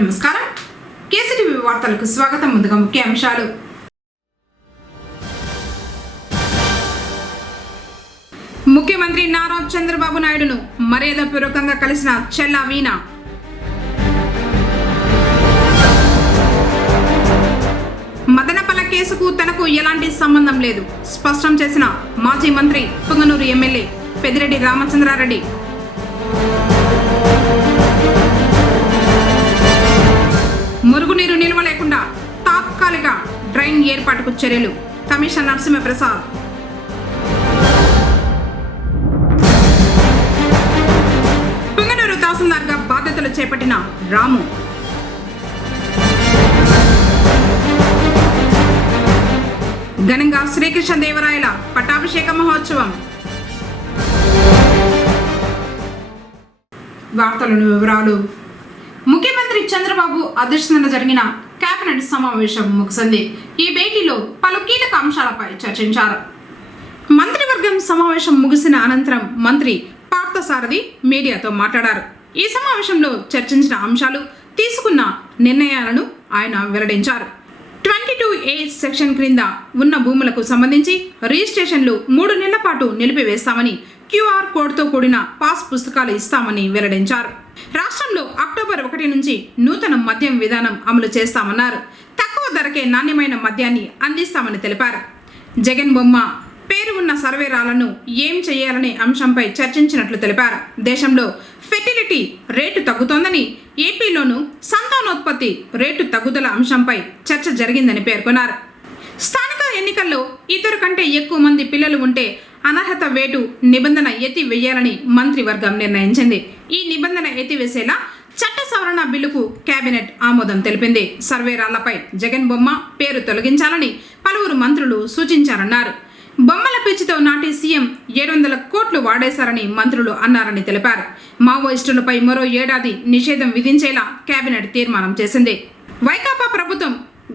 నమస్కారం. కేసీటీవీ వార్తలకు స్వాగతం. ముందుగా ముఖ్య అంశాలు. ముఖ్యమంత్రి నారా చంద్రబాబు నాయుడును మర్యాదపూర్వకంగా కలిసిన చెల్లా వీణ. మదనపల్ల కేసుకు తనకు ఎలాంటి సంబంధం లేదు స్పష్టం చేసిన మాజీ మంత్రి పుంగనూరు ఎమ్మెల్యే పెద్దిరెడ్డి రామచంద్రారెడ్డి. మురుగునీరు నిల్వ లేకుండా తాత్కాలిక డ్రైన్ ఏర్పాటుకు చర్యలు కమిషనర్ నరసింహప్రసాద్. పుంగనూరు తహసీల్దార్గా బాధ్యతలు చేపట్టిన రాము. ఘనంగా శ్రీకృష్ణదేవరాయల పట్టాభిషేక మహోత్సవం. వార్తలను వివరాలు. ముఖ్యమంత్రి చంద్రబాబు అధ్యక్షతన జరిగిన కేబినెట్ సమావేశం ముగిసింది. ఈ భేటీలో పలు కీలక అంశాలపై చర్చించారు. మంత్రివర్గం సమావేశం ముగిసిన అనంతరం మంత్రి పార్థసారథి మీడియాతో మాట్లాడారు. ఈ సమావేశంలో చర్చించిన అంశాలు, తీసుకున్న నిర్ణయాలను ఆయన వెల్లడించారు. 22A సెక్షన్ క్రింద ఉన్న భూములకు సంబంధించి రిజిస్ట్రేషన్లు 3 నెలల పాటు నిలిపివేస్తామని, QR కోడ్తో కూడిన పాస్ పుస్తకాలు ఇస్తామని వెల్లడించారు. రాష్ట్రంలో అక్టోబర్ 1 నుంచి నూతన మద్యం విధానం అమలు చేస్తామన్నారు. తక్కువ ధరకే నాణ్యమైన మద్యాన్ని అందిస్తామని తెలిపారు. జగన్ బొమ్మ పేరు ఉన్న సర్వేరాలను ఏం చేయాలనే అంశంపై చర్చించినట్లు తెలిపారు. దేశంలో ఫెర్టిలిటీ రేటు తగ్గుతోందని, ఏపీలోనూ సంతానోత్పత్తి రేటు తగ్గుదల అంశంపై చర్చ జరిగిందని పేర్కొన్నారు. స్థానిక ఎన్నికల్లో ఇద్దరు కంటే ఎక్కువ మంది పిల్లలు ఉంటే అనర్హత వేటు నిబంధన ఎత్తివేయాలని మంత్రివర్గం నిర్ణయించింది. ఈ నిబంధన ఎత్తివేసేలా చట్ట సవరణ బిల్లుకు కేబినెట్ ఆమోదం తెలిపింది. సర్వేరాళ్లపై జగన్ బొమ్మ పేరు తొలగించాలని పలువురు మంత్రులు సూచించారన్నారు. బొమ్మల పిచ్చితో నాటి సీఎం 700 కోట్లు వాడేశారని మంత్రులు అన్నారని తెలిపారు. మావోయిస్టులపై మరో ఏడాది నిషేధం విధించేలా కేబినెట్ తీర్మానం చేసింది. వైకాపా ప్రభుత్వం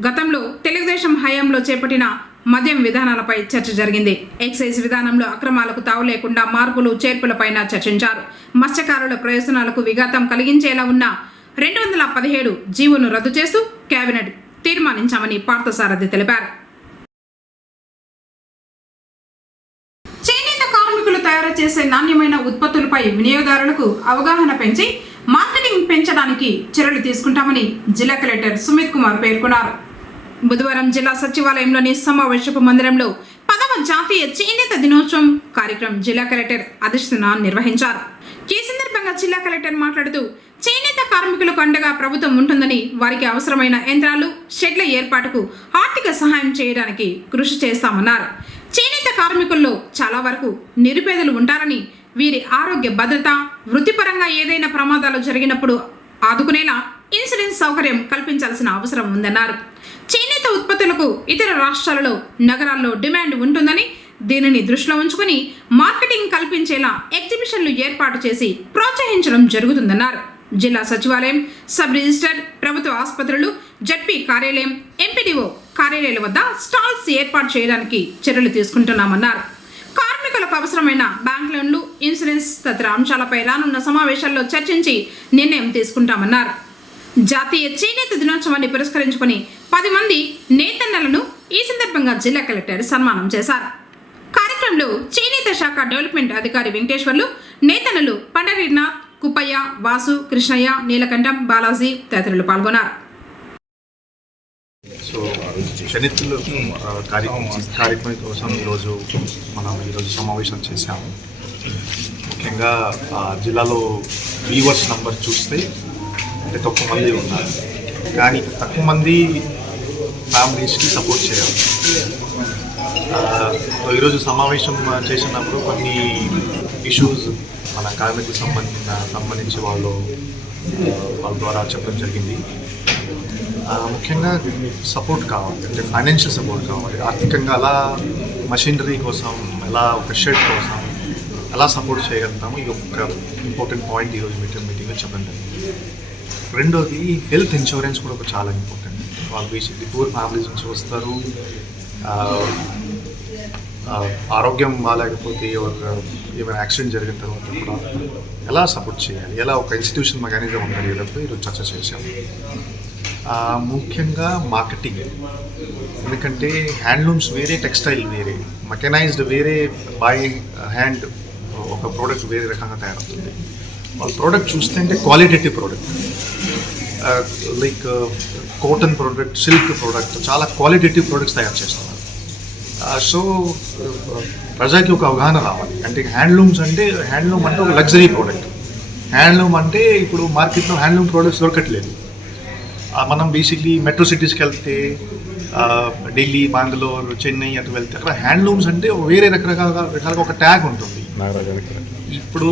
గతంలో తెలుగుదేశం హయాంలో చేపట్టిన మద్యం విధానాలపై చర్చ జరిగింది. ఎక్సైజ్ విధానంలో అక్రమాలకు తావు లేకుండా మార్పులు చేర్పులపైన చర్చించారు. మత్స్యకారుల ప్రయోజనాలకు విఘాతం కలిగించేలా ఉన్న 217 జీవోను రద్దు చేస్తూ కేబినెట్ తీర్మానించామని పార్థసారథి తెలిపారు. చేనేత కార్మికులు తయారు చేసే నాణ్యమైన ఉత్పత్తులపై వినియోగదారులకు అవగాహన పెంచి మార్కెటింగ్ పెంచడానికి చర్యలు తీసుకుంటామని జిల్లా కలెక్టర్ సుమిత్ కుమార్ పేర్కొన్నారు. బుధవారం జిల్లా సచివాలయంలోని సమావేశపు మందిరంలో 10వ జాతీయ చేనేత దినోత్సవం కార్యక్రమం జిల్లా కలెక్టర్ అధ్యక్షతన నిర్వహించారు. ఈ సందర్భంగా జిల్లా కలెక్టర్ మాట్లాడుతూ, చేనేత కార్మికులకు అండగా ప్రభుత్వం ఉంటుందని, వారికి అవసరమైన యంత్రాలు, షెడ్ల ఏర్పాటుకు ఆర్థిక సహాయం చేయడానికి కృషి చేస్తామన్నారు. చేనేత కార్మికుల్లో చాలా వరకు నిరుపేదలు ఉంటారని, వీరి ఆరోగ్య భద్రత, వృత్తిపరంగా ఏదైనా ప్రమాదాలు జరిగినప్పుడు ఆదుకునేలా ఇన్సూరెన్స్ సౌకర్యం కల్పించాల్సిన అవసరం ఉందన్నారు. చేనేత ఉత్పత్తులకు ఇతర రాష్ట్రాలలో, నగరాల్లో డిమాండ్ ఉంటుందని, దీనిని దృష్టిలో ఉంచుకుని మార్కెటింగ్ కల్పించేలా ఎగ్జిబిషన్లు ఏర్పాటు చేసి ప్రోత్సహించడం జరుగుతుందన్నారు. జిల్లా సచివాలయం, సబ్ రిజిస్టర్, ప్రభుత్వ ఆసుపత్రులు, జడ్పీ కార్యాలయం, ఎంపీడీఓ కార్యాలయాల వద్ద స్టాల్స్ ఏర్పాటు చేయడానికి చర్యలు తీసుకుంటున్నామన్నారు. కార్మికులకు అవసరమైన బ్యాంక్ లోన్లు, ఇన్సూరెన్స్ తదితర అంశాలపై రానున్న సమావేశాల్లో చర్చించి నిర్ణయం తీసుకుంటామన్నారు. జాతీయ చేనేత దినోత్సవాన్ని పురస్కరించుకుని 10 మంది నేతన్నలను ఈ సందర్భంగా జిల్లా కలెక్టర్ సన్మానం చేశారు. కార్యక్రమంలో చేనేత శాఖ డెవలప్మెంట్ అధికారి వెంకటేశ్వర్లు, నేతన్నలు పండరీనాథ్, కుప్పయ్య, వాసు, కృష్ణయ్య, నీలకంఠం, బాలాజీ తదితరులు పాల్గొన్నారు. సో చేనేతలు కార్యక్రమం కోసం ఈరోజు సమావేశం చేశాము. ముఖ్యంగా జిల్లాలో వీవర్స్ నంబర్ చూస్తే అంటే తక్కువ మంది ఉన్నారు, కానీ తక్కువ మంది ఫ్యామిలీస్కి సపోర్ట్ చేయాలి. ఈరోజు సమావేశం చేసినప్పుడు కొన్ని ఇష్యూస్ మన కార్మికులకు సంబంధించి వాళ్ళ ద్వారా చెప్పడం జరిగింది. ముఖ్యంగా సపోర్ట్ కావాలి, అంటే ఫైనాన్షియల్ సపోర్ట్ కావాలి. ఆర్థికంగా ఎలా మషినరీ కోసం, ఎలా ఒక షెడ్ కోసం ఎలా సపోర్ట్ చేయగలుగుతాము, ఇది ఒక ఇంపార్టెంట్ పాయింట్ ఈరోజు మీటింగ్లో చెప్పడం జరిగింది. రెండోది హెల్త్ ఇన్సూరెన్స్ కూడా ఒక చాలా ఇంపార్టెంట్. వాళ్ళు బేసిక్లీ పూర్ ఫ్యామిలీస్ నుంచి వస్తారు, ఆరోగ్యం బాగాలేకపోతే ఏమైనా యాక్సిడెంట్ జరిగిన తర్వాత కూడా ఎలా సపోర్ట్ చేయాలి, ఎలా ఒక ఇన్స్టిట్యూషన్ మెకానిజం ఉండగలిగేటప్పుడు ఈరోజు చర్చ చేశాము. ముఖ్యంగా మార్కెటింగ్, ఎందుకంటే హ్యాండ్లూమ్స్ వేరే, టెక్స్టైల్ వేరే, మెకనైజ్డ్ వేరే, బై హ్యాండ్ ఒక ప్రోడక్ట్ వేరే రకంగా తయారవుతుంది. వాళ్ళ ప్రోడక్ట్ చూస్తుంటే qualitative product, like cotton product, silk product, చాలా క్వాలిటేటివ్ ప్రోడక్ట్స్ తయారు చేస్తున్నారు. సో ప్రజలకి ఒక అవగాహన రావాలి. అంటే హ్యాండ్లూమ్ అంటే ఒక లగ్జరీ ప్రోడక్ట్. హ్యాండ్లూమ్ అంటే ఇప్పుడు మార్కెట్లో హ్యాండ్లూమ్ ప్రోడక్ట్స్ దొరకట్లేదు. మనం బేసిక్లీ మెట్రో సిటీస్కి వెళ్తే ఢిల్లీ, బెంగళూరు, చెన్నై అటు వెళ్తే అక్కడ హ్యాండ్లూమ్స్ అంటే వేరే రకరకాలుగా ఒక ట్యాగ్ ఉంటుంది. ఇప్పుడు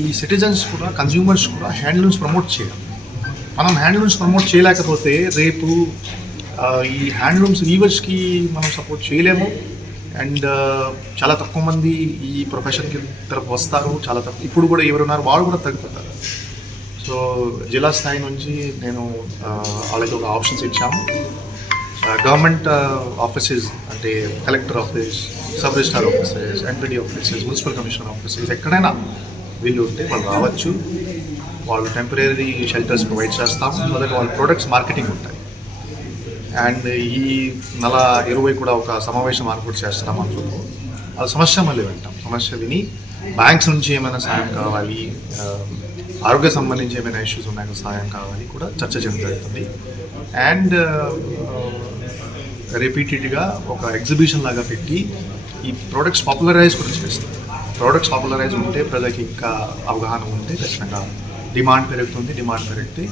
ఈ సిటిజన్స్ కూడా, కన్జ్యూమర్స్ కూడా హ్యాండ్లూమ్స్ ప్రమోట్ చేయాలి. మనం హ్యాండ్లూమ్స్ ప్రమోట్ చేయలేకపోతే రేపు ఈ హ్యాండ్లూమ్స్ వీవర్స్కి మనం సపోర్ట్ చేయలేము. అండ్ చాలా తక్కువ మంది ఈ ప్రొఫెషన్కి తరపు వస్తారు. చాలా తక్కువ, ఇప్పుడు కూడా ఎవరున్నారు వాళ్ళు కూడా తగ్గిపోతారు. సో జిల్లా స్థాయి నుంచి నేను వాళ్ళకి ఒక ఆప్షన్స్ ఇచ్చాము. గవర్నమెంట్ ఆఫీసెస్ అంటే collector office, sub registrar offices, MPD offices, municipal commissioner offices, ఎక్కడైనా వీళ్ళు ఉంటే వాళ్ళు రావచ్చు. వాళ్ళు టెంపరీ షెల్టర్స్ ప్రొవైడ్ చేస్తాము. మొదటి వాళ్ళ ప్రొడక్ట్స్ మార్కెటింగ్ ఉంటాయి. అండ్ ఈ నెల 20 కూడా ఒక సమావేశం ఏర్పాటు చేస్తున్నాం. అందులో వాళ్ళ సమస్య మళ్ళీ వింటాం. సమస్య విని బ్యాంక్స్ నుంచి ఏమైనా సాయం కావాలి, ఆరోగ్య సంబంధించి ఏమైనా ఇష్యూస్ ఉన్నాయో సాయం కావాలి కూడా చర్చ చేయడం జరుగుతుంది. అండ్ రిపీటెడ్గా ఒక ఎగ్జిబిషన్ లాగా పెట్టి ఈ ప్రోడక్ట్స్ పాపులరైజ్ కూడా చేస్తుంది. ప్రోడక్ట్స్ పాపులరైజ్ ఉంటే ప్రజలకి ఇంకా అవగాహన ఉంటే ఖచ్చితంగా డిమాండ్ పెరిగితే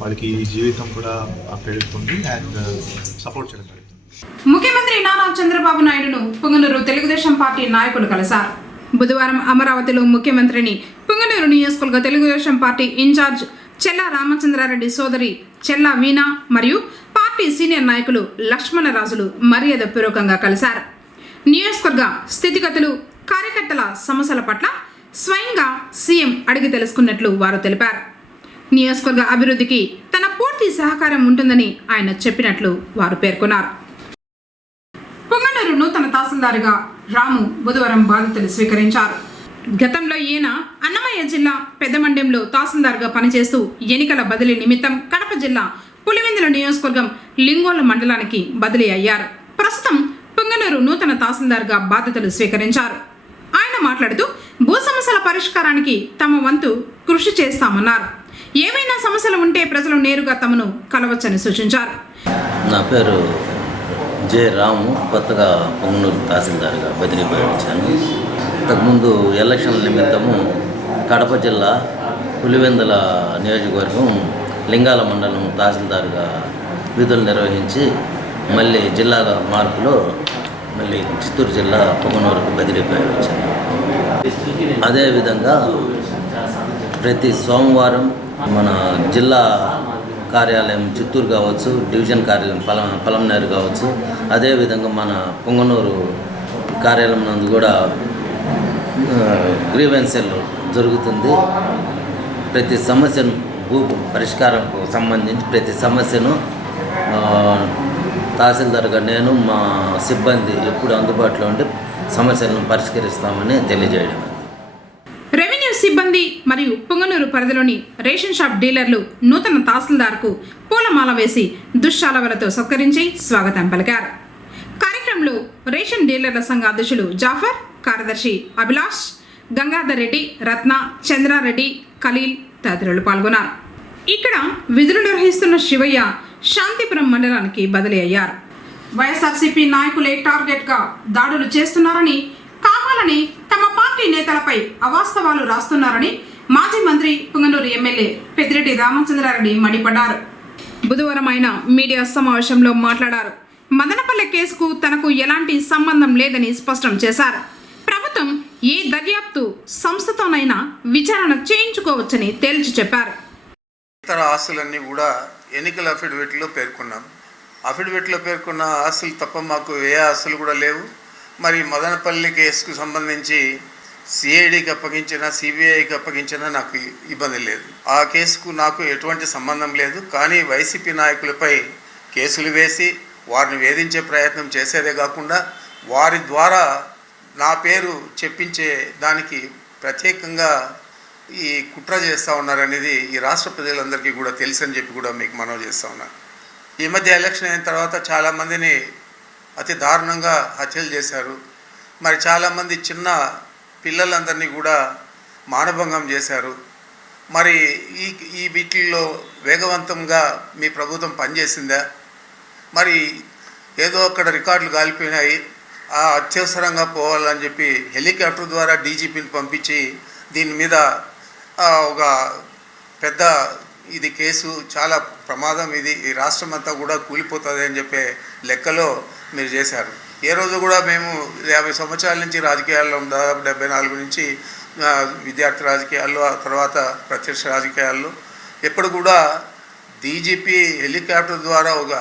వాళ్ళకి జీవితం కూడా పెరుగుతుంది అండ్ సపోర్ట్ చేయడం జరుగుతుంది. ముఖ్యమంత్రి నారా చంద్రబాబు నాయుడును పుంగనూరు తెలుగుదేశం పార్టీ నాయకులు కలిశారు. బుధవారం అమరావతిలో ముఖ్యమంత్రిని పుంగనూరు నియోజకవర్గ తెలుగుదేశం పార్టీ ఇన్ఛార్జ్ చెల్లా రామచంద్రారెడ్డి సోదరి చెల్లా వీణ మరియు పార్టీ సీనియర్ నాయకులు లక్ష్మణరాజులు మర్యాదపూర్వకంగా కలిశారు. నియోజకవర్గ స్థితిగతులు, కార్యకర్తల సమస్యల పట్ల స్వయంగా సీఎం అడిగి తెలుసుకున్నట్లు వారు తెలిపారు. నియోజకవర్గ అభివృద్ధికి తన పూర్తి సహకారం ఉంటుందని ఆయన చెప్పినట్లు వారు పేర్కొన్నారు. పుంగనూరు నూతన తహసీల్దారుగా రాము బుధవారం బాధ్యతలు స్వీకరించారు. గతంలో ఈయన అన్నమయ్య జిల్లా పెద్దమండ్యంలో తహసీల్దార్గా పనిచేస్తూ ఎన్నికల బదిలీ నిమిత్తం కడప జిల్లా పులివెందుల నియోజకవర్గం లింగోల మండలానికి బదిలీ అయ్యారు. ప్రస్తుతం పుంగనూరు నూతన తహసీల్దార్గా బాధ్యతలు స్వీకరించారు. ఆయన మాట్లాడుతూ భూ సమస్యల పరిష్కారానికి తమ వంతు కృషి చేస్తామన్నారు. ఏవైనా సమస్యలు ఉంటే ప్రజలు నేరుగా తమను కలవచ్చని సూచించారు. నా పేరు జె రాము. కొత్తగా పుంగనూరు తహసీల్దార్గా బదిలీ వచ్చాను. ఇంతకుముందు ఎలక్షన్ల నిమిత్తము కడప జిల్లా పులివెందుల నియోజకవర్గం లింగాల మండలం తహసీల్దార్గా విధులు నిర్వహించి మళ్ళీ జిల్లాల మార్పులో మళ్ళీ చిత్తూరు జిల్లా పుంగనూరుకు బదిలీ వచ్చాను. అదేవిధంగా ప్రతి సోమవారం మన జిల్లా కార్యాలయం చిత్తూరు కావచ్చు, డివిజన్ కార్యాలయం పలమనేరు కావచ్చు, అదేవిధంగా మన పుంగనూరు కార్యాలయం నందు కూడా గ్రీవెన్సెల్ జరుగుతుంది. ప్రతి సమస్యను భూ పరిష్కారంకు సంబంధించి ప్రతి సమస్యను తహసీల్దార్గా నేను మా సిబ్బంది ఎప్పుడు అందుబాటులో ఉండి సమస్యలను పరిష్కరిస్తామని తెలియజేయడం. రెవెన్యూ సిబ్బంది మరియు పుంగనూరు పరిధిలోని రేషన్ షాప్ డీలర్లు నూతన తహసీల్దార్కు పూలమాల వేసి దుశ్శాలవలతో సత్కరించి స్వాగతం పలికారు. కార్యక్రమంలో రేషన్ డీలర్ల సంఘ అధ్యక్షులు జాఫర్, కార్యదర్శి అభిలాష్, గంగాధర్ రెడ్డి, రత్న, చంద్రారెడ్డి, ఖలీల్ తదితరులు పాల్గొన్నారు. ఇక్కడ విధులు నిర్వహిస్తున్న శివయ్య శాంతిపురం మండలానికి బదిలీ అయ్యారు. వైఎస్ఆర్సీపీ నాయకులే టార్గెట్గా దాడులు చేస్తున్నారని, కావాలని తమ పార్టీ నేతలపై అవాస్తవాలు రాస్తున్నారని మాజీ మంత్రి పుంగనూరు ఎమ్మెల్యే పెద్దిరెడ్డి రామచంద్రారెడ్డి మండిపడ్డారు. బుధవారం ఆయన మీడియా సమావేశంలో మాట్లాడారు. మదనపల్లె కేసుకు తనకు ఎలాంటి సంబంధం లేదని స్పష్టం చేశారు. ప్రభుత్వం ఏ దర్యాప్తు సంస్థతోనైనా విచారణ చేయించుకోవచ్చని తేల్చి చెప్పారు. ఇతర ఆస్తులన్నీ కూడా ఎన్నికల అఫిడవిట్లో పేర్కొన్నాం. అఫిడవిట్లో పేర్కొన్న ఆస్తులు తప్ప మాకు ఏ ఆస్తులు కూడా లేవు. మరి మదనపల్లి కేసుకు సంబంధించి సిఐడికి అప్పగించిన, సిబిఐకి అప్పగించిన నాకు ఇబ్బంది లేదు. ఆ కేసుకు నాకు ఎటువంటి సంబంధం లేదు. కానీ వైసీపీ నాయకులపై కేసులు వేసి వారిని వేధించే ప్రయత్నం చేసేదే కాకుండా వారి ద్వారా నా పేరు చెప్పించే దానికి ప్రత్యేకంగా ఈ కుట్ర చేస్తూ ఉన్నారనేది ఈ రాష్ట్ర ప్రజలందరికీ కూడా తెలుసని చెప్పి కూడా మీకు మనవి చేస్తూ ఉన్నాను. ఈ మధ్య ఎలక్షన్ అయిన తర్వాత చాలామందిని అతి దారుణంగా హత్యలు చేశారు. మరి చాలామంది చిన్న పిల్లలందరినీ కూడా మానభంగం చేశారు. మరి ఈ వీటిల్లో వేగవంతంగా మీ ప్రభుత్వం పనిచేసిందా? మరి ఏదో అక్కడ రికార్డులు కాలిపోయినాయి, అత్యవసరంగా పోవాలని చెప్పి హెలికాప్టర్ ద్వారా డీజీపీని పంపించి దీని మీద ఒక పెద్ద ఇది కేసు చాలా ప్రమాదం, ఇది ఈ రాష్ట్రం అంతా కూడా కూలిపోతుంది అని చెప్పే లెక్కలో మీరు చేశారు. ఏ రోజు కూడా మేము 50 సంవత్సరాల నుంచి రాజకీయాల్లో దాదాపు 74 నుంచి విద్యార్థి రాజకీయాల్లో, ఆ తర్వాత ప్రత్యక్ష రాజకీయాల్లో ఎప్పుడు కూడా డీజీపీ హెలికాప్టర్ ద్వారా ఒక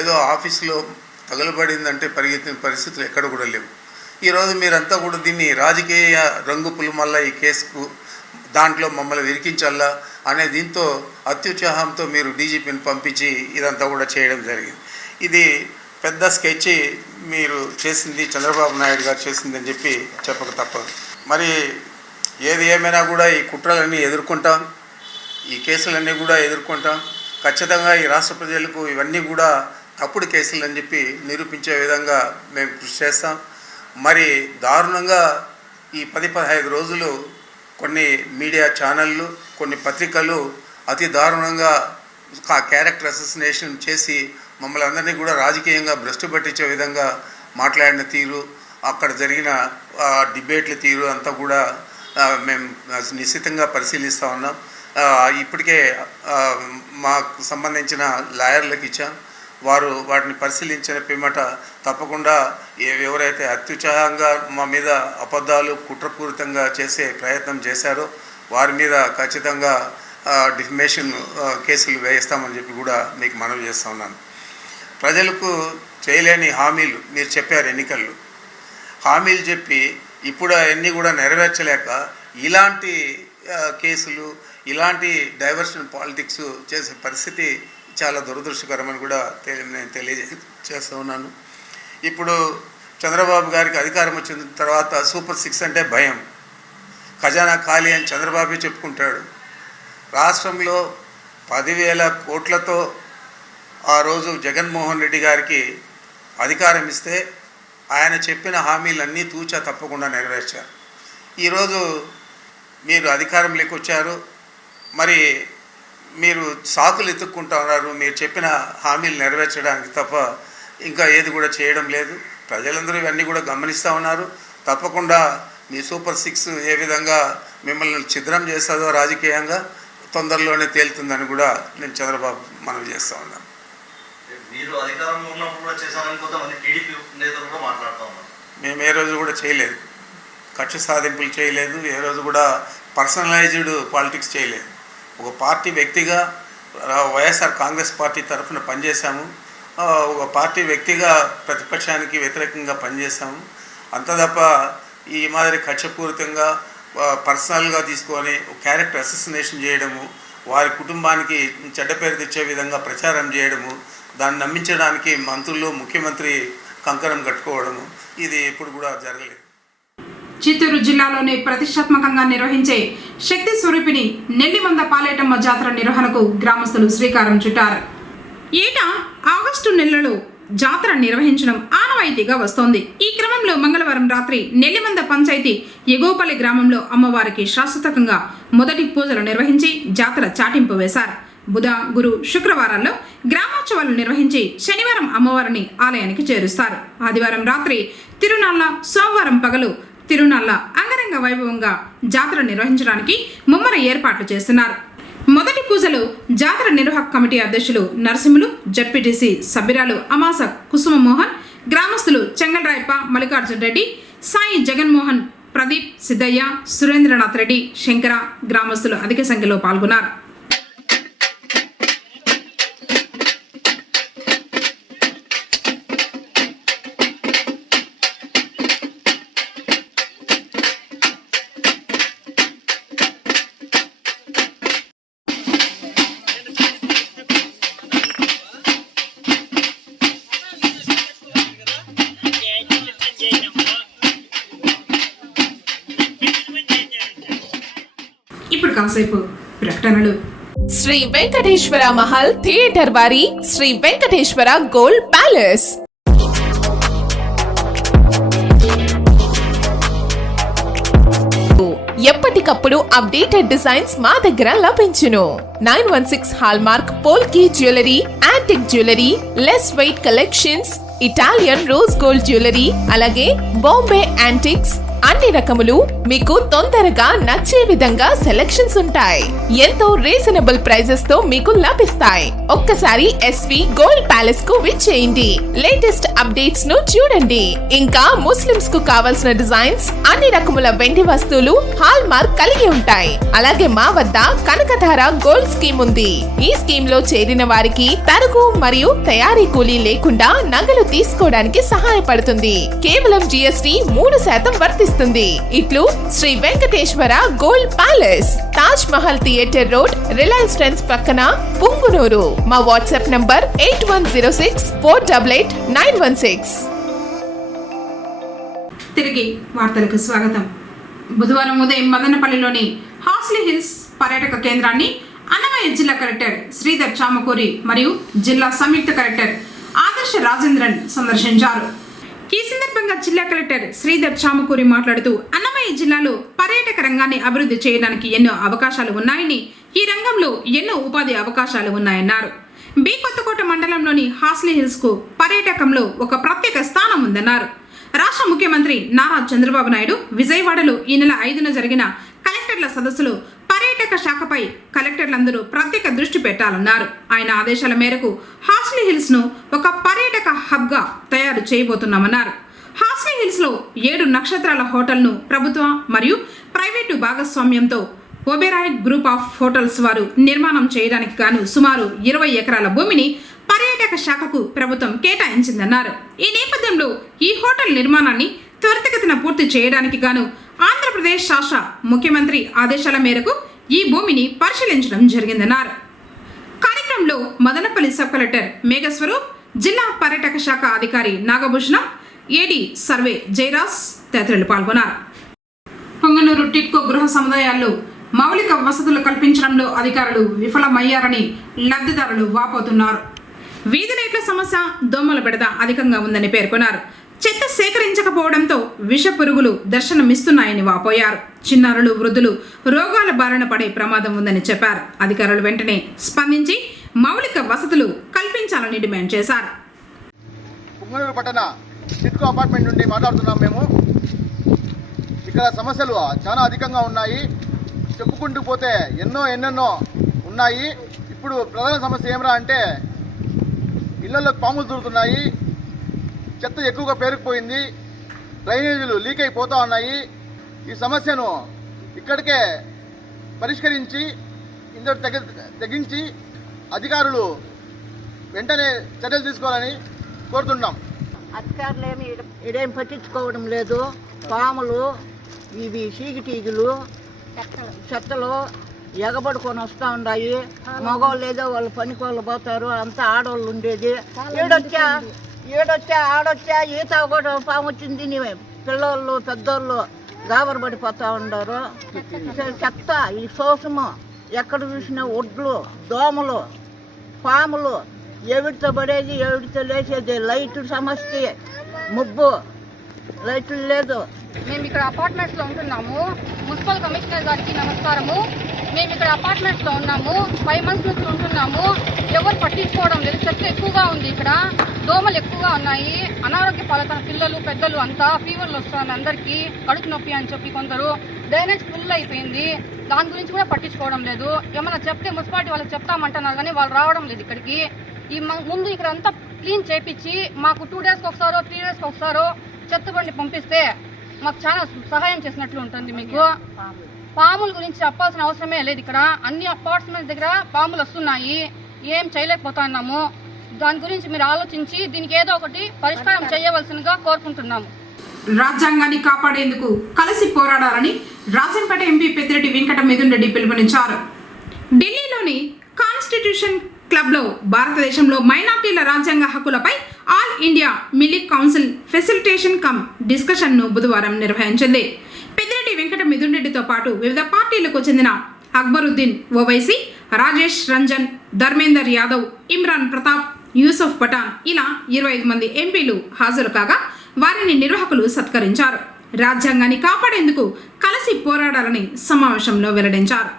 ఏదో ఆఫీసులో తగలబడిందంటే పరిగెత్తిన పరిస్థితులు ఎక్కడ కూడా లేవు. ఈరోజు మీరంతా కూడా దీన్ని రాజకీయ రంగు పులుమల్లా ఈ కేసుకు దాంట్లో మమ్మల్ని విరికించాలా అనే దీంతో అత్యుత్సాహంతో మీరు డీజీపీని పంపించి ఇదంతా కూడా చేయడం జరిగింది. ఇది పెద్ద స్కెచ్ మీరు చేసింది, చంద్రబాబు నాయుడు గారు చేసిందని చెప్పి చెప్పక తప్పదు. మరి ఏది ఏమైనా కూడా ఈ కుట్రలన్నీ ఎదుర్కొంటాం, ఈ కేసులన్నీ కూడా ఎదుర్కొంటాం. ఖచ్చితంగా ఈ రాష్ట్ర ప్రజలకు ఇవన్నీ కూడా తప్పుడు కేసులు అని చెప్పి నిరూపించే విధంగా మేము కృషి చేస్తాం. మరి దారుణంగా ఈ 10-15 రోజులు కొన్ని మీడియా ఛానళ్ళు, కొన్ని పత్రికలు అతి దారుణంగా క్యారెక్టర్ అసోసినేషన్ చేసి మమ్మల్ని అందరినీ కూడా రాజకీయంగా భ్రష్టు పట్టించే విధంగా మాట్లాడిన తీరు, అక్కడ జరిగిన డిబేట్ల తీరు అంతా కూడా మేము నిశ్చితంగా పరిశీలిస్తూ ఉన్నాం. ఇప్పటికే మాకు సంబంధించిన లాయర్లకు ఇచ్చాం. వారు వాటిని పరిశీలించిన పిమ్మట తప్పకుండా ఎవరైతే అత్యుత్సాహంగా మా మీద అబద్ధాలు కుట్రపూరితంగా చేసే ప్రయత్నం చేశారో వారి మీద ఖచ్చితంగా డిఫమేషన్ కేసులు వేయిస్తామని చెప్పి కూడా మీకు మనవి చేస్తూ ఉన్నాను. ప్రజలకు చేయలేని హామీలు మీరు చెప్పారు, ఎన్నికల్లో హామీలు చెప్పి ఇప్పుడు అవన్నీ కూడా నెరవేర్చలేక ఇలాంటి కేసులు, ఇలాంటి డైవర్షన్ పాలిటిక్స్ చేసే పరిస్థితి చాలా దురదృష్టకరమని కూడా నేను తెలియజేస్తూ ఉన్నాను. ఇప్పుడు చంద్రబాబు గారికి అధికారం వచ్చిన తర్వాత సూపర్ 6 అంటే భయం, ఖజానా ఖాళీ అని చంద్రబాబు చెప్పుకుంటాడు. రాష్ట్రంలో 10,000 కోట్లతో ఆ రోజు జగన్మోహన్ రెడ్డి గారికి అధికారం ఇస్తే ఆయన చెప్పిన హామీలన్నీ తూచా తప్పకుండా నెరవేర్చారు. ఈరోజు మీరు అధికారంలోకి వచ్చారు, మరి మీరు సాకులు ఎత్తుక్కుంటా ఉన్నారు. మీరు చెప్పిన హామీలు నెరవేర్చడానికి తప్ప ఇంకా ఏది కూడా చేయడం లేదు. ప్రజలందరూ ఇవన్నీ కూడా గమనిస్తూ ఉన్నారు. తప్పకుండా మీ సూపర్ 6 ఏ విధంగా మిమ్మల్ని ఛిద్రం చేస్తుందో రాజకీయంగా తొందరలోనే తేలుతుందని కూడా నేను చంద్రబాబు మనవి చేస్తూ ఉన్నాను. మీరు అధికారంలో ఉన్నప్పుడు కూడా చేశారని కొంతమంది టీడీపీ నేతలు కూడా మాట్లాడుతూ ఉన్నారు. మేము ఏ రోజు కూడా చేయలేదు, కక్ష సాధింపులు చేయలేదు, ఏ రోజు కూడా పర్సనలైజ్డ్ పాలిటిక్స్ చేయలేదు. ఒక పార్టీ వ్యక్తిగా వైఎస్ఆర్ కాంగ్రెస్ పార్టీ తరఫున పనిచేశాము, ఒక పార్టీ వ్యక్తిగా ప్రతిపక్షానికి వ్యతిరేకంగా పనిచేశాము. అంత తప్ప ఈ మాదిరి కక్షపూరితంగా పర్సనల్గా తీసుకొని క్యారెక్టర్ అసోసినేషన్ చేయడము, వారి కుటుంబానికి చెడ్డ పేరు తెచ్చే విధంగా ప్రచారం చేయడము, దాన్ని నమ్మించడానికి మంత్రులు, ముఖ్యమంత్రి కంకణం కట్టుకోవడము ఇది ఎప్పుడు కూడా జరగలేదు. చిత్తూరు జిల్లాలోని ప్రతిష్టాత్మకంగా నిర్వహించే శక్తి స్వరూపిణి నెల్లిమంద పాలేటమ్మ జాతర నిర్వహణకు గ్రామస్తులు శ్రీకారం చుట్టారు. ఏటా ఆగస్టు నెలలో జాతర నిర్వహించడం ఆనవాయితీగా వస్తోంది. ఈ క్రమంలో మంగళవారం రాత్రి నెల్లిమంద పంచాయతీ ఎగోపల్లి గ్రామంలో అమ్మవారికి శాశ్వతంగా మొదటి పూజలు నిర్వహించి జాతర చాటింపు వేశారు. బుధ, గురు, శుక్రవారాల్లో గ్రామోత్సవాలు నిర్వహించి శనివారం అమ్మవారిని ఆలయానికి చేరుస్తారు. ఆదివారం రాత్రి తిరునాళ్ళ, సోమవారం పగలు తిరునాళ్ళ అంగరంగ వైభవంగా జాతర నిర్వహించడానికి ముమ్మర ఏర్పాట్లు చేస్తున్నారు. మొదటి పూజలు జాతర నిర్వాహక కమిటీ అధ్యక్షులు నరసింహులు, జడ్పీటీసీ సభ్యురాలు అమాస కుసుమమోహన్, గ్రామస్తులు చెంగల్రాయప్ప, మల్లికార్జున రెడ్డి, సాయి జగన్మోహన్, ప్రదీప్, సిద్ధయ్య, సురేంద్రనాథ్ రెడ్డి, శంకర గ్రామస్తులు అధిక సంఖ్యలో పాల్గొన్నారు. ఇప్పుడు కాసేపు ప్రకటనలు. శ్రీ వెంకటేశ్వర మహల్ థియేటర్ వారి శ్రీ వెంకటేశ్వర గోల్డ్ ప్యాలెస్ ఎప్పటికప్పుడు అప్డేటెడ్ డిజైన్స్ మా దగ్గర లభించును. 916 hallmark polki jewellery, antique jewellery, less weight collections, Italian rose gold jewellery, అలాగే బాంబే యాంటిక్స్ అన్ని రకములు మీకు తొందరగా నచ్చే విధంగా సెలక్షన్స్ ఉంటాయి. ఎంతో రీజనబుల్ ప్రైజెస్ తో మీకు లభిస్తాయి. ఒక్కసారి ఎస్వి గోల్డ్ ప్యాలెస్ కు విచ్చేయండి. లేటెస్ట్ అప్డేట్స్ ను చూడండి. ఇంకా ముస్లిమ్స్ కు కావాల్సిన డిజైన్స్, అన్ని రకముల వెండి వస్తువులు హాల్ మార్క్ కలిగి ఉంటాయి. అలాగే మా వద్ద కనకధార గోల్డ్ స్కీమ్ ఉంది. ఈ స్కీమ్ లో చేరిన వారికి తరుగు మరియు తయారీ కూలీ లేకుండా నగలు తీసుకోవడానికి సహాయపడుతుంది. కేవలం GST 3% వర్తిస్తుంది. ఇట్లు Sri Venkateswara gold palace, Taj Mahal theatre road, Reliance Trends పక్కన, పుంగునూరు. మా వాట్సాప్ నంబర్ 8106488916. తిరిగి వార్తలకు స్వాగతం. బుధవారం ఉదయం మదనపల్లిలోని హాస్లీ హిల్స్ పర్యాటక కేంద్రాన్ని అన్నమయ్య జిల్లా కలెక్టర్ శ్రీధర్ చామకూరి మరియు జిల్లా సంయుక్త కలెక్టర్ ఆదర్శ రాజేంద్రన్ సందర్శించారు. ఈ సందర్భంగా జిల్లా కలెక్టర్ శ్రీధర్ చామకూరి మాట్లాడుతూ అన్నమయ్య జిల్లాలో పర్యాటక రంగాన్ని అభివృద్ధి చేయడానికి ఎన్నో అవకాశాలు ఉన్నాయని, ఈ రంగంలో ఎన్నో ఉపాధి అవకాశాలు ఉన్నాయన్నారు. బి కొత్తకోట మండలంలోని హాస్లీ హిల్స్ కు పర్యాటకంలో ఒక ప్రత్యేక స్థానం ఉందన్నారు. రాష్ట్ర ముఖ్యమంత్రి నారా చంద్రబాబు నాయుడు విజయవాడలో ఈ నెల 5న జరిగిన కలెక్టర్ల సదస్సులో పర్యాటక శాఖపై కలెక్టర్లందరూ ప్రత్యేక దృష్టి పెట్టాలన్నారు. ఆయన ఆదేశాల మేరకు హాస్లీ హిల్స్ ను ఒక పర్యాటక హబ్ గా తయారు చేయబోతున్నామన్నారు. హాస్లీ హిల్స్ లో 7 నక్షత్రాల హోటల్ను ప్రభుత్వ మరియు ప్రైవేటు భాగస్వామ్యంతో ఒబెరాయ్ గ్రూప్ ఆఫ్ హోటల్స్ వారు నిర్మాణం చేయడానికి గాను సుమారు 20 ఎకరాల భూమిని పర్యాటక శాఖకు ప్రభుత్వం కేటాయించిందన్నారు. ఈ నేపథ్యంలో ఈ హోటల్ నిర్మాణాన్ని త్వరితగతిన పూర్తి చేయడానికి గాను ఆంధ్రప్రదేశ్ రాష్ట్ర ముఖ్యమంత్రి ఆదేశాల మేరకు ఈ భూమిని పరిశీలించడం జరిగిందన్నారు. కార్యక్రమంలో మదనపల్లి సబ్ కలెక్టర్ మేఘస్వరూప్, జిల్లా పర్యాటక శాఖ అధికారి నాగభూషణం, ఏడీ సర్వే జయరాజ్ తదితరులు పాల్గొన్నారు. పొంగనూరు టిట్కో గృహ సముదాయాల్లో మౌలిక వసతులు కల్పించడంలో అధికారులు విఫలమయ్యారని లబ్ధిదారులు వాపోతున్నారు. వీధి లైట్ల సమస్య, దోమల బెడద అధికంగా ఉందని పేర్కొన్నారు. చెత్త సేకరించకపోవడంతో విష పురుగులు దర్శనమిస్తున్నాయని వాపోయారు. చిన్నారులు, వృద్ధులు రోగాల బారిన పడే ప్రమాదం ఉందని చెప్పారు. అధికారులు వెంటనే స్పందించి మౌలిక వసతులు కల్పించాలని డిమాండ్ చేశారు. పుంగనూరు పట్టణ టిట్కో అపార్ట్మెంట్ నుండి మాట్లాడుతున్నాం మేము. ఇక్కడ సమస్యలు చాలా అధికంగా ఉన్నాయి. చెప్పుకుంటూ పోతే ఎన్నెన్నో ఉన్నాయి. ఇప్పుడు ప్రధాన సమస్య ఏమరా అంటే ఇళ్లలో పాములు దూరుతున్నాయి, చెత్త ఎక్కువగా పేరుకుపోయింది, డ్రైనేజీలు లీక్ అయిపోతూ ఉన్నాయి. ఈ సమస్యను ఇక్కడికే పరిష్కరించి ఇందులో తగ్గించి అధికారులు వెంటనే చర్యలు తీసుకోవాలని కోరుతున్నాం. అధికారులు ఇదేం పట్టించుకోవడం లేదు. పాములు, ఇవి చీగిటీగులు, చెత్తలు ఎగబడుకొని వస్తూ ఉన్నాయి. మగవాళ్ళు ఏదో వాళ్ళు పనికి వాళ్ళు పోతారు, అంతా ఆడవాళ్ళు ఉండేది. ఆడొచ్చా ఈత కూడా పాము వచ్చింది, పిల్లలు పెద్దోళ్ళు గాబరు పడిపోతూ ఉన్నారు. చెత్త, ఈ శోషము ఎక్కడ చూసినా ఒడ్లు, దోమలు, పాములు, ఎవరితో పడేది ఎవరితో లేచేది. లైట్ సమస్య, ముబ్బు, లైట్లు లేదు. మేము ఇక్కడ అపార్ట్మెంట్స్లో ఉంటున్నాము. మున్సిపల్ కమిషనర్ గారికి నమస్కారము. మేము ఇక్కడ అపార్ట్మెంట్స్లో ఉన్నాము, 5 months నుంచి ఉంటున్నాము. ఎవరు పట్టించుకోవడం లేదు. చెత్త ఎక్కువగా ఉంది, ఇక్కడ దోమలు ఎక్కువగా ఉన్నాయి. అనారోగ్య పాలన పిల్లలు, పెద్దలు అంతా ఫీవర్లు వస్తుంది. అందరికీ కడుపు నొప్పి అని చెప్పి కొందరు. డ్రైనేజ్ ఫుల్ అయిపోయింది, దాని గురించి కూడా పట్టించుకోవడం లేదు. ఏమైనా చెప్తే మున్సిపాలిటీ వాళ్ళకి చెప్తామంటున్నారు కానీ వాళ్ళు రావడం లేదు ఇక్కడికి. ఈ ముందు ఇక్కడ అంతా క్లీన్ చేయించి మాకు 2 daysకి ఒకసారో 3 daysకి ఒకసారో చెత్త బండి పంపిస్తే మాకు చాలా సహాయం చేసినట్లు ఉంటుంది. మీకు పాముల గురించి చెప్పాల్సిన అవసరమే లేదు. ఇక్కడ అన్ని అపార్ట్మెంట్స్ దగ్గర పాములు వస్తున్నాయి, ఏం చేయలేకపోతున్నాము. దాని గురించి మీరు ఆలోచించి దీనికి ఏదో ఒకటి పరిష్కారం చేయవలసిందిగా కోరుకుంటున్నాము. రాజ్యాంగాన్ని కాపాడేందుకు కలిసి పోరాడాలని రాజంపేట ఎంపీ పెద్దిరెడ్డి వెంకట మిథున్ రెడ్డి పిలుపునిచ్చారు. ఢిల్లీలోని కాన్స్టిట్యూషన్ క్లబ్లో భారతదేశంలో మైనార్టీల రాజ్యాంగ హక్కులపై ఆల్ ఇండియా మిలిక్ కౌన్సిల్ ఫెసిలిటేషన్ కమ్ డిస్కషన్ను బుధవారం నిర్వహించింది. పెద్దిరెడ్డి వెంకట మిథున్ రెడ్డితో పాటు వివిధ పార్టీలకు చెందిన అక్బరుద్దీన్ ఓవైసీ, రాజేష్ రంజన్, ధర్మేందర్ యాదవ్, ఇమ్రాన్ ప్రతాప్, యూసఫ్ పఠాన్ ఇలా 25 మంది ఎంపీలు హాజరు కాగా వారిని నిర్వాహకులు సత్కరించారు. రాజ్యాంగాన్ని కాపాడేందుకు కలిసి పోరాడాలని సమావేశంలో వెల్లడించారు.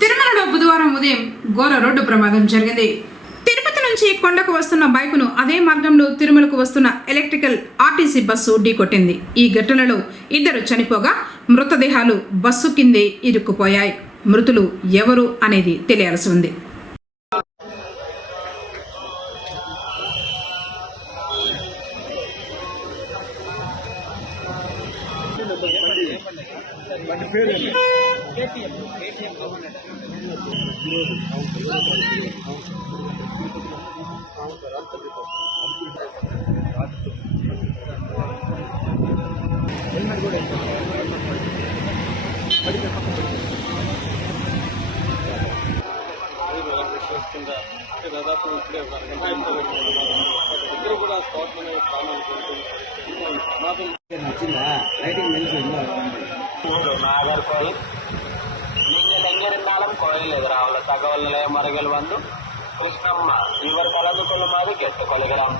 తిరుమలలో బుధవారం ఉదయం ఘోర రోడ్డు ప్రమాదం జరిగింది. తిరుపతి నుంచి కొండకు వస్తున్న బైకును అదే మార్గంలో తిరుమలకు వస్తున్న ఎలక్ట్రికల్ ఆర్టీసీ బస్సు ఢీకొట్టింది. ఈ ఘటనలో 2 చనిపోగా మృతదేహాలు బస్సు కిందే ఇరుక్కుపోయాయి. మృతులు ఎవరు అనేది తెలియాల్సి ఉంది. దాదాపు ఇప్పుడే ఒక అరగంట ఇద్దరు కూడా స్పాట్లోనే ప్రాణాలు కోల్పోయి నాగర్కోయిల్ நீங்கள் எங்கிருந்தாலும் கோயில் எதிராக தகவல் நிலைய முறைகள் வந்து கிருஷ்ணம்மா இவர் கலந்து கொள்ளுமாறு கேட்டுக்கொள்கிறோம்.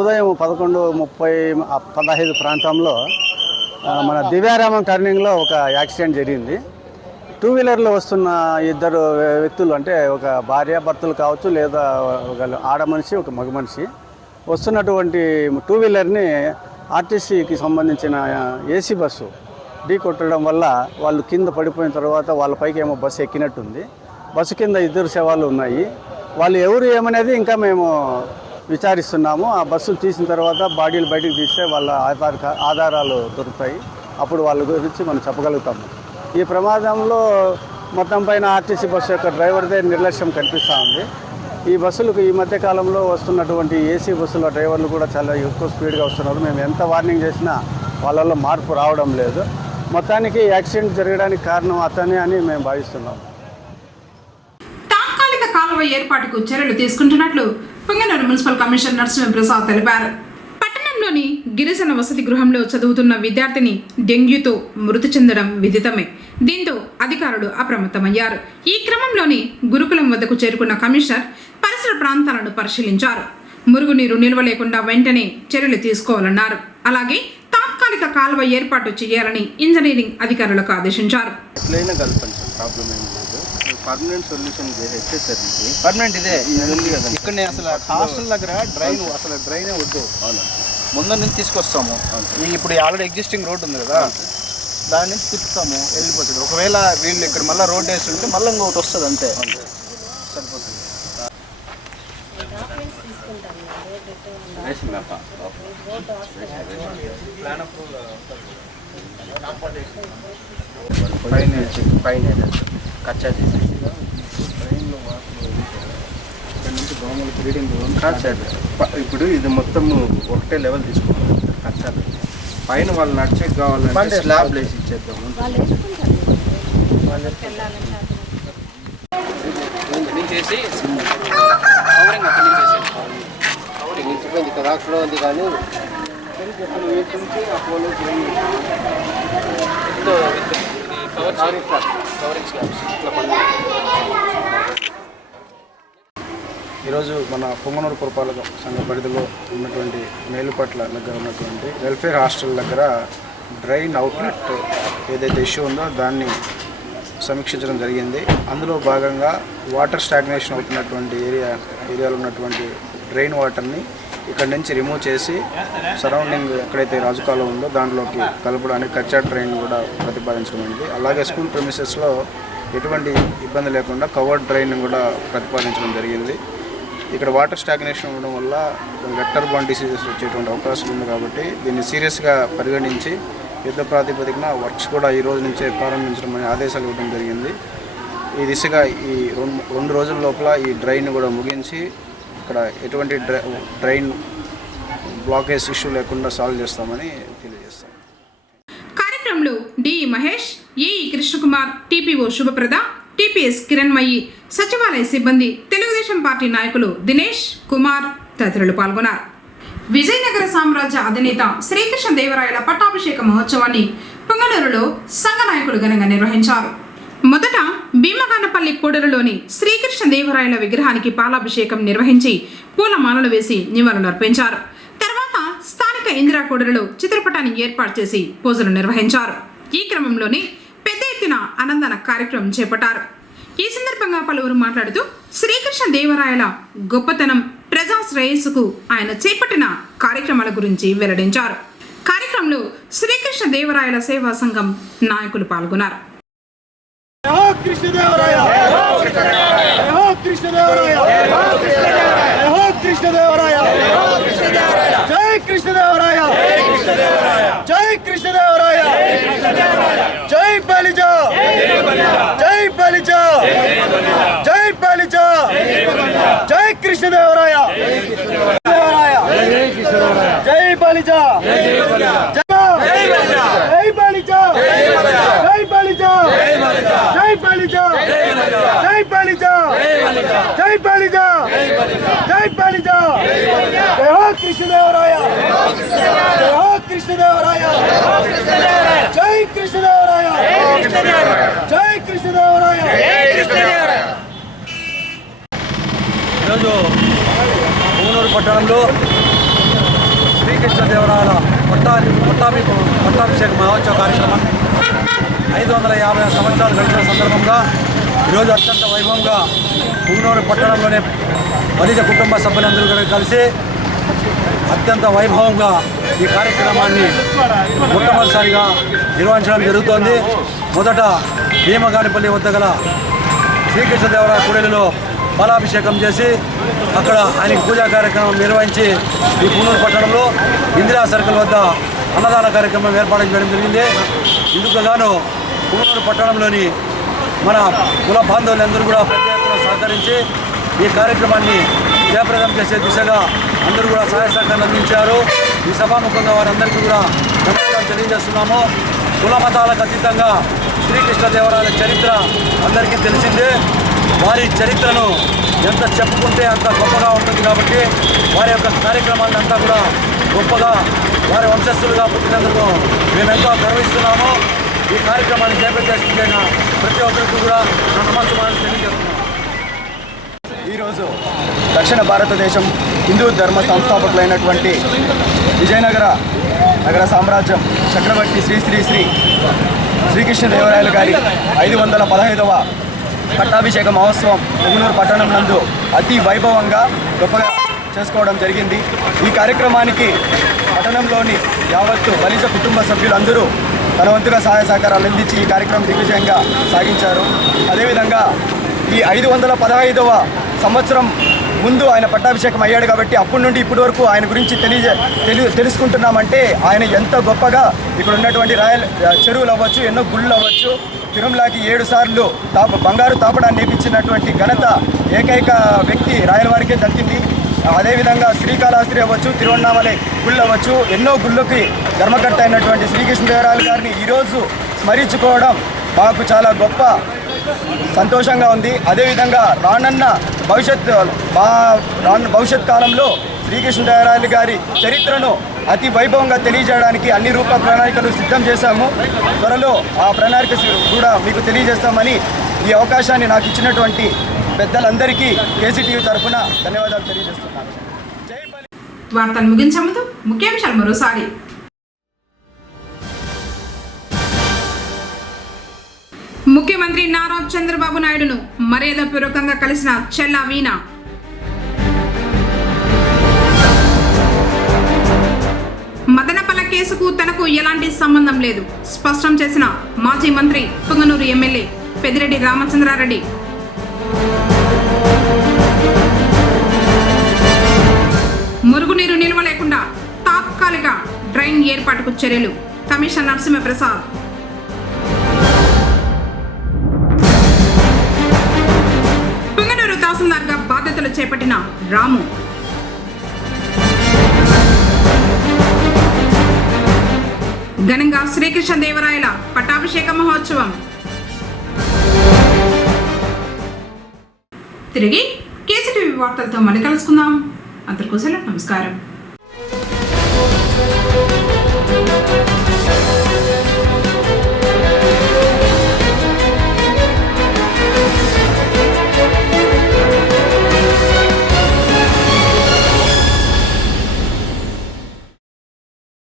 ఉదయం 11:30-15 ప్రాంతంలో మన దివ్యారామం టర్నింగ్లో ఒక యాక్సిడెంట్ జరిగింది. 2 వీలర్లో వస్తున్న 2 వ్యక్తులు, అంటే ఒక భార్యాభర్తలు కావచ్చు లేదా ఒక ఆడ మనిషి ఒక మగ మనిషి వస్తున్నటువంటి 2 వీలర్ని ఆర్టీసీకి సంబంధించిన ఏసీ బస్సు ఢీ కొట్టడం వల్ల వాళ్ళు కింద పడిపోయిన తర్వాత వాళ్ళ పైకి ఏమో బస్సు ఎక్కినట్టుంది. బస్సు కింద 2 శవాలు ఉన్నాయి. వాళ్ళు ఎవరు ఏమనేది ఇంకా మేము విచారిస్తున్నాము. ఆ బస్సులు తీసిన తర్వాత బాడీలు బయటకు తీస్తే వాళ్ళ ఆధారాలు దొరుకుతాయి. అప్పుడు వాళ్ళ గురించి మనం చెప్పగలుగుతాము. ఈ ప్రమాదంలో మొత్తం పైన ఆర్టీసీ బస్సు యొక్క డ్రైవర్దే నిర్లక్ష్యం కనిపిస్తూ ఉంది. ఈ బస్సులకు ఈ మధ్య కాలంలో వస్తున్నటువంటి ఏసీ బస్సుల డ్రైవర్లు కూడా చాలా ఎక్కువ స్పీడ్గా వస్తున్నారు. మేము ఎంత వార్నింగ్ చేసినా వాళ్ళల్లో మార్పు రావడం లేదు. మొత్తానికి యాక్సిడెంట్ జరగడానికి కారణం అతనే అని మేము భావిస్తున్నాము. తాత్కాలిక కాలువ ఏర్పాటుకు చర్యలు తీసుకుంటున్నట్లు పొంగనూరు మున్సిపల్ కమిషనర్ నరసింహప్రసాద్ తెలిపారు. పట్టణంలోని గిరిజన వసతి గృహంలో చదువుతున్న విద్యార్థిని డెంగ్యూతో మృతి చెందడం విదితమే. దీంతో అధికారులు అప్రమత్తమయ్యారు. ఈ క్రమంలోని గురుకులం వద్దకు చేరుకున్న కమిషనర్ పరిసర ప్రాంతాలను పరిశీలించారు. మురుగునీరు నిల్వ లేకుండా వెంటనే చర్యలు తీసుకోవాలన్నారు. అలాగే తాత్కాలిక కాలువ ఏర్పాటు చేయాలని ఇంజనీరింగ్ అధికారులకు ఆదేశించారు. పర్మనెంట్ సొల్యూషన్ వచ్చేసరికి పర్మనెంట్ ఇదే ఉంది కదా. ఇక్కడ అసలు హాస్టల్ దగ్గర డ్రైనే వద్దు. ముందు నుంచి తీసుకొస్తాము. ఇప్పుడు ఆల్రెడీ ఎగ్జిస్టింగ్ రోడ్ ఉంది కదా, దాన్ని తిప్పుతాము, వెళ్ళిపోతుంది. ఒకవేళ వీళ్ళు ఇక్కడ మళ్ళీ రోడ్ వేసి ఉంటే మళ్ళీ ఇంకొకటి వస్తుంది, అంతే సరిపోతుంది. పైన కచ్చా చేసేసి ఇక్కడ నుంచి దోమలు బ్రీడింగ్ కాదు సార్. ఇప్పుడు ఇది మొత్తం ఒకటే లెవెల్ తీసుకోవాలి కచ్చాలు. పైన వాళ్ళు నడిచేకి కావాలంటే స్లాబ్ వేసి ఇచ్చేద్దాము. చేసి కవరింగ్ అక్కడి నుంచి కవరింగ్ ఇచ్చిపోయింది కదా, అక్కడ ఉంది. కానీ ఈరోజు మన పొంగనూరు పురపాలక సంఘ పరిధిలో ఉన్నటువంటి మేలుపట్ల దగ్గర ఉన్నటువంటి వెల్ఫేర్ హాస్టల్ దగ్గర డ్రైన్ అవుట్లెట్ ఏదైతే ఇష్యూ ఉందో దాన్ని సమీక్షించడం జరిగింది. అందులో భాగంగా వాటర్ స్టాగ్నేషన్ అవుతున్నటువంటి ఏరియాలో ఉన్నటువంటి డ్రైన్ వాటర్ని ఇక్కడ నుంచి రిమూవ్ చేసి సరౌండింగ్ ఎక్కడైతే రాజుకాలం ఉందో దాంట్లోకి కలపడానికి కచ్చా డ్రైన్ కూడా ప్రతిపాదించడం అయింది. అలాగే స్కూల్ ప్రెమిసెస్లో ఎటువంటి ఇబ్బంది లేకుండా కవర్డ్ డ్రైన్ కూడా ప్రతిపాదించడం జరిగింది. ఇక్కడ వాటర్ స్టాగ్నేషన్ ఉండడం వల్ల వెక్టర్ బార్న్ డిసీజెస్ వచ్చేటువంటి అవకాశం ఉంది. కాబట్టి దీన్ని సీరియస్గా పరిగణించి యుద్ధ ప్రాతిపదికన వర్క్స్ కూడా ఈ రోజు నుంచే ప్రారంభించడం అనే ఆదేశాలు ఇవ్వడం జరిగింది. ఈ దిశగా ఈ 2 రోజుల లోపల ఈ డ్రైన్ కూడా ముగించి ఇక్కడ ఎటువంటి డ్రైన్ బ్లాకేజ్ ఇష్యూ లేకుండా సాల్వ్ చేస్తామని తెలియజేస్తాం. కార్యక్రమంలో DE Mahesh, AE Krishnakumar, TPO Shubhaprada, TPS Kiranmayi, సచివాలయ సిబ్బంది, తెలుగుదేశం పార్టీ నాయకులు దినేష్ కుమార్, తదితరులు పాల్గొన్నారు. విజయనగర సామ్రాజ్య అధినేత శ్రీకృష్ణదేవరాయల పట్టాభిషేక మహోత్సవాన్ని పొంగనూరులో సంఘ నాయకులు ఘనంగా నిర్వహించారు. మొదట భీమగానపల్లి కూడలిలోని శ్రీకృష్ణదేవరాయల విగ్రహానికి పాలాభిషేకం నిర్వహించి పూలమాలలు వేసి నివాళులర్పించారు. తర్వాత స్థానిక ఇందిరా కూడలిలో చిత్రపటాన్ని ఏర్పాటు చేసి పూజలు నిర్వహించారు. ఈ క్రమంలోనే పెద్ద ఎత్తున అన్నదాన కార్యక్రమం చేపట్టారు. ఈ సందర్భంగా పలువురు మాట్లాడుతూ శ్రీకృష్ణదేవరాయల గొప్పతనం, ప్రజా శ్రేయస్సుకు ఆయన చేపట్టిన కార్యక్రమాల గురించి వెల్లడించారు. కార్యక్రమంలో శ్రీకృష్ణదేవరాయల సేవా సంఘం నాయకులు పాల్గొన్నారు. ఈరోజు పొంగనూరు పట్టణంలో శ్రీకృష్ణదేవరాయల పట్టాభిషేక మహోత్సవ కార్యక్రమం 550 సంవత్సరాలు గడిచిన సందర్భంగా ఈరోజు అత్యంత వైభవంగా పొంగనూరు పట్టణంలోనే బలిజ కుటుంబ సభ్యులందరూ కూడా కలిసి అత్యంత వైభవంగా ఈ కార్యక్రమాన్ని మొట్టమొదటిసారిగా నిర్వహించడం జరుగుతోంది. మొదట భీమగానిపల్లి వద్ద గల శ్రీకృష్ణదేవరాయ కూడలిలో పాలాభిషేకం చేసి అక్కడ ఆయనకి పూజా కార్యక్రమం నిర్వహించి ఈ పొంగనూరు పట్టణంలో ఇందిరా సర్కిల్ వద్ద అన్నదాన కార్యక్రమం ఏర్పాటు చేయడం జరిగింది. ఇందుకు గాను పొంగనూరు పట్టణంలోని మన కుల బాంధవులందరూ కూడా పెద్ద ఎత్తున సహకరించి ఈ కార్యక్రమాన్ని జయప్రదం చేసే దిశగా అందరూ కూడా సహాయ సహకారాలు అందించారు. ఈ సభాముఖంగా వారందరికీ కూడా ధన్యవాదాలు తెలియజేస్తున్నాము. కుల మతాలకు అతీతంగా శ్రీకృష్ణదేవరాయల చరిత్ర అందరికీ తెలిసిందే. వారి చరిత్రను ఎంత చెప్పుకుంటే అంత గొప్పగా ఉంటుంది కాబట్టి వారి యొక్క కార్యక్రమాన్ని అంతా కూడా గొప్పగా వారి వంశస్థులుగా పుట్టినందుకు మేము ఎంతో గర్విస్తున్నాము. ఈ కార్యక్రమాన్ని జయప్రదం ప్రతి ఒక్కరికి కూడా నా నమస్కారాలు తెలియజేస్తున్నాము. ఈరోజు దక్షిణ భారతదేశం హిందూ ధర్మ సంస్థాపకులైనటువంటి విజయనగర నగర సామ్రాజ్యం చక్రవర్తి శ్రీ శ్రీ శ్రీ శ్రీకృష్ణదేవరాయలు గారి 515వ పట్టాభిషేక మహోత్సవం పొంగనూరు పట్టణం నందు అతి వైభవంగా గొప్పగా చేసుకోవడం జరిగింది. ఈ కార్యక్రమానికి పట్టణంలోని యావత్తు బలిజ కుటుంబ సభ్యులందరూ తన వంతుగా సహాయ సహకారాలు అందించి ఈ కార్యక్రమం దిగ్విజయంగా సాగించారు. అదేవిధంగా ఈ 515వ సంవత్సరం ముందు ఆయన పట్టాభిషేకం అయ్యాడు కాబట్టి అప్పటి నుండి ఇప్పటి వరకు ఆయన గురించి తెలుసుకుంటున్నామంటే ఆయన ఎంత గొప్పగా ఇక్కడ ఉన్నటువంటి రాయల్ చెరువులు అవ్వచ్చు, ఎన్నో గుళ్ళు అవ్వచ్చు, తిరుమలకి 7 సార్లు బంగారు తాపడాన్ని నేర్పించినటువంటి ఘనత ఏకైక వ్యక్తి రాయల వారికే దక్కింది. అదేవిధంగా శ్రీకాళహస్తి అవ్వచ్చు, తిరువన్నామలై గుళ్ళు అవ్వచ్చు, ఎన్నో గుళ్ళకి ధర్మకర్త అయినటువంటి శ్రీకృష్ణదేవరాయలు గారిని ఈరోజు స్మరించుకోవడం మాకు చాలా గొప్ప సంతోషంగా ఉంది. అదేవిధంగా రానున్న భవిష్యత్ కాలంలో శ్రీకృష్ణదేవరాయలు గారి చరిత్రను అతి వైభవంగా తెలియజేయడానికి అన్ని రూప ప్రణాళికలు సిద్ధం చేశాము. త్వరలో ఆ ప్రణాళిక కూడా మీకు తెలియజేస్తామని ఈ అవకాశాన్ని నాకు ఇచ్చినటువంటి పెద్దలందరికీ కేసీటీవీ తరఫున ధన్యవాదాలు తెలియజేస్తున్నాను. వార్తలు ముగించే ముందు ముఖ్యాంశాలు మరోసారి. ముఖ్యమంత్రి నారా చంద్రబాబు నాయుడును మర్యాదపూర్వకంగా కలిసిన చెల్లా వీణా. మదనపల్ల కేసుకు తనకు ఎలాంటి సంబంధం లేదు స్పష్టం చేసిన మాజీ మంత్రి పొంగనూరు ఎమ్మెల్యే పెద్దిరెడ్డి రామచంద్రారెడ్డి. మురుగునీరు నిల్వ లేకుండా తాత్కాలిక డ్రైన్ ఏర్పాటుకు చర్యలు కమిషనర్ నరసింహప్రసాద్. పొంగనూరు తహసీల్దార్గా బాధ్యతలు చేపట్టిన రాము. ఘనంగా శ్రీకృష్ణదేవరాయల పట్టాభిషేక మహోత్సవం. తిరిగి కేసీటీవీ వార్తలతో మళ్ళీ కలుసుకుందాం. అందరికీ నమస్కారం.